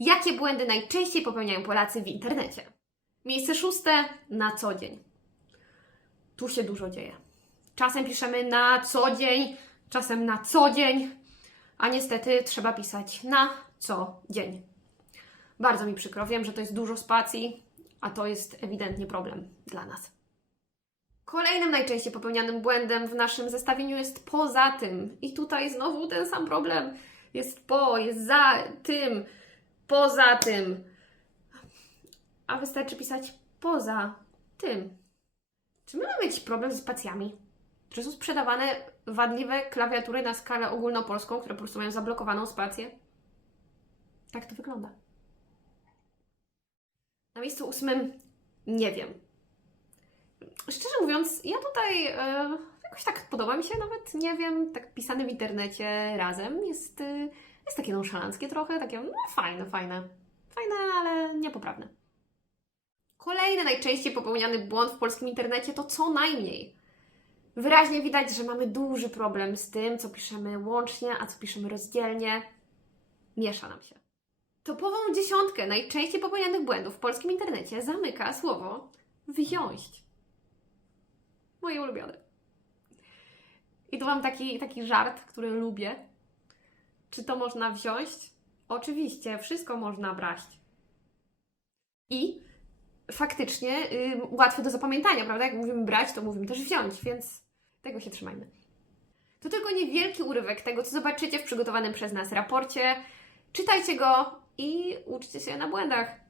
Jakie błędy najczęściej popełniają Polacy w internecie? Miejsce szóste na co dzień. Tu się dużo dzieje. Czasem piszemy na co dzień, czasem na co dzień, a niestety trzeba pisać na co dzień. Bardzo mi przykro, wiem, że to jest dużo spacji, a to jest ewidentnie problem dla nas. Kolejnym najczęściej popełnianym błędem w naszym zestawieniu jest poza tym. I tutaj znowu ten sam problem. Jest po, jest za tym, poza tym. A wystarczy pisać poza tym. Czy my mamy jakiś problem ze spacjami? Czy są sprzedawane wadliwe klawiatury na skalę ogólnopolską, które po prostu mają zablokowaną spację? Tak to wygląda. Na miejscu ósmym nie wiem. Szczerze mówiąc, ja tutaj e, jakoś tak podoba mi się nawet, nie wiem, tak pisane w internecie razem jest, e, jest takie nonszalanckie trochę, takie no fajne, fajne. Fajne, ale niepoprawne. Kolejny najczęściej popełniany błąd w polskim internecie to co najmniej. Wyraźnie widać, że mamy duży problem z tym, co piszemy łącznie, a co piszemy rozdzielnie. Miesza nam się. Topową dziesiątkę najczęściej popełnianych błędów w polskim internecie zamyka słowo wziąć. Moje ulubione. I tu mam taki, taki żart, który lubię. Czy to można wziąć? Oczywiście, wszystko można brać. I faktycznie y, łatwe do zapamiętania, prawda? Jak mówimy brać, to mówimy też wziąć, więc tego się trzymajmy. To tylko niewielki urywek tego, co zobaczycie w przygotowanym przez nas raporcie. Czytajcie go i uczcie się na błędach.